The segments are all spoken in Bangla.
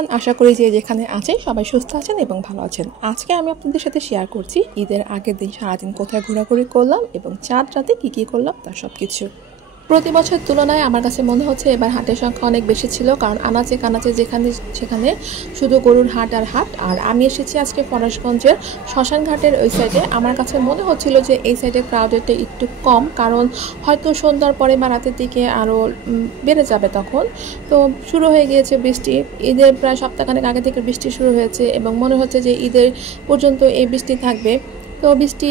এভরিওয়ান, আশা করি যে যেখানে আছেন সবাই সুস্থ আছেন এবং ভালো আছেন। আজকে আমি আপনাদের সাথে শেয়ার করছি ঈদের আগের দিন সারাদিন কোথায় ঘোরাঘুরি করলাম এবং চাঁদ রাতে কী করলাম তার সব কিছু। প্রতি বছরের তুলনায় আমার কাছে মনে হচ্ছে এবার হাটের সংখ্যা অনেক বেশি ছিল, কারণ আনাচে কানাচে যেখানে সেখানে শুধু গরুর হাট আর হাট। আর আমি এসেছি আজকে ফরাসগঞ্জের শ্মশান ঘাটের ওই সাইডে। আমার কাছে মনে হচ্ছিল যে এই সাইডে ক্রাউডেডটা একটু কম, কারণ হয়তো সন্ধ্যার পরে বা রাতের দিকে আরও বেড়ে যাবে তখন। তো শুরু হয়ে গিয়েছে বৃষ্টি, ঈদের প্রায় সপ্তাহখানেক আগে থেকে বৃষ্টি শুরু হয়েছে এবং মনে হচ্ছে যে ঈদের পর্যন্ত এই বৃষ্টি থাকবে। তো বৃষ্টি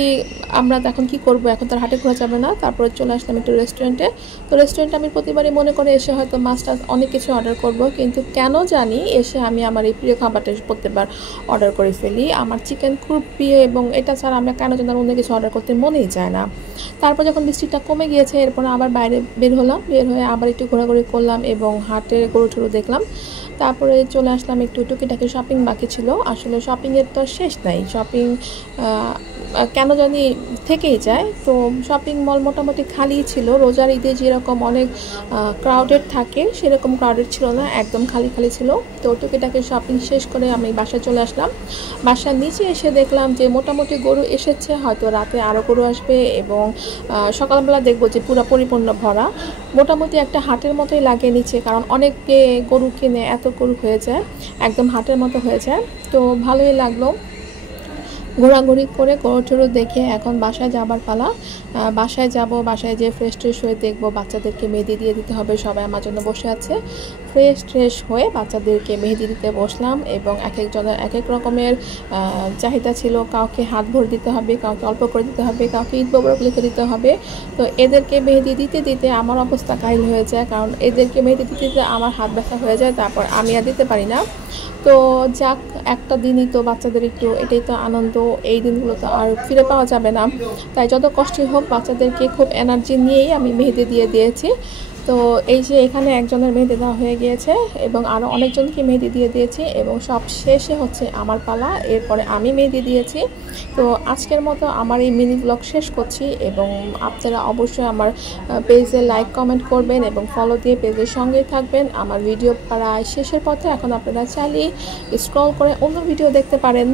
আমরা এখন কি করব, এখন তার হাটে ঘোরা যাবে না। তারপরে চলে আসলাম একটু রেস্টুরেন্টে। তো রেস্টুরেন্টে আমি প্রতিবারই মনে করে এসে হয়তো মাছ টাছ অনেক কিছু অর্ডার করব, কিন্তু কেন জানি এসে আমি আমার এই প্রিয় খাবারটা প্রত্যেকবার অর্ডার করে ফেলি। আমার চিকেন খুব প্রিয় এবং এটা ছাড়া আমি কেন যেন অন্য কিছু অর্ডার করতে মনেই যায় না। তারপর যখন বৃষ্টিটা কমে গিয়েছে এরপর আবার বাইরে বের হলাম, বের হয়ে আবার একটু ঘোরাঘুরি করলাম এবং হাটের গরু টরু দেখলাম। তারপরে চলে আসলাম একটু টুকিটাকি শপিং বাকি ছিল। আসলে শপিংয়ের তো শেষ নাই, শপিং কেন জানি থেকেই যায়। তো শপিং মল মোটামুটি খালিই ছিল। রোজার ঈদে যেরকম অনেক ক্রাউডেড থাকে সেরকম ক্রাউডেড ছিল না, একদম খালি খালি ছিল। তো টুকিটাকি শপিং শেষ করে আমি বাসায় চলে আসলাম। বাসার নিচে এসে দেখলাম যে মোটামুটি গরু এসেছে, হয়তো রাতে আরও গরু আসবে এবং সকালবেলা দেখবো যে পুরো পরিপূর্ণ ভরা। মোটামুটি একটা হাটের মতোই লাগে নিচে, কারণ অনেকে গরু কিনে এত গরু হয়ে যায়, একদম হাটের মতো হয়ে যায়। তো ভালোই লাগলো। ঘোরাঘুরি করে গরু টরু দেখে এখন বাসায় যাবার পালা। বাসায় যাব, বাসায় যেয়ে ফ্রেশ ট্রেশ হয়ে দেখবো বাচ্চাদেরকে মেহেদি দিয়ে দিতে হবে। সবাই আমার জন্য বসে আছে। ফ্রেশ ট্রেশ হয়ে বাচ্চাদেরকে মেহেদি দিতে বসলাম এবং এক একজনের এক এক রকমের চাহিদা ছিল। কাউকে হাত ভরে দিতে হবে, কাউকে অল্প করে দিতে হবে, কাউকে ঈদ মোবারক লিখে দিতে হবে। তো এদেরকে মেহেদি দিতে দিতে আমার অবস্থা কাহিল হয়ে যায়, কারণ এদেরকে মেহেদি দিতে দিতে আমার হাত ব্যথা হয়ে যায়, তারপর আমি আর দিতে পারি না। তো যাক, একটা দিনই তো বাচ্চাদের একটু, এটাই তো আনন্দ, এই দিনগুলো তো আর ফিরে পাওয়া যাবে না। তাই যত কষ্টই হোক বাচ্চাদেরকে খুব এনার্জি নিয়েই আমি মেহেদি দিয়ে দিয়েছি। তো এই যে এখানে একজনের মেহেদি দেওয়া হয়ে গিয়েছে এবং আরও অনেকজনকে মেহেদি দিয়ে দিয়েছি এবং সব শেষে হচ্ছে আমার পালা, এরপরে আমি মেহেদি দিয়েছি। তো আজকের মতো আমার এই মিনি ব্লগ শেষ করছি এবং আপনারা অবশ্যই আমার পেজে লাইক কমেন্ট করবেন এবং ফলো দিয়ে পেজের সঙ্গেই থাকবেন। আমার ভিডিও প্রায় শেষের পথে, এখন আপনারা চাইলে স্ক্রল করে অন্য ভিডিও দেখতে পারেন।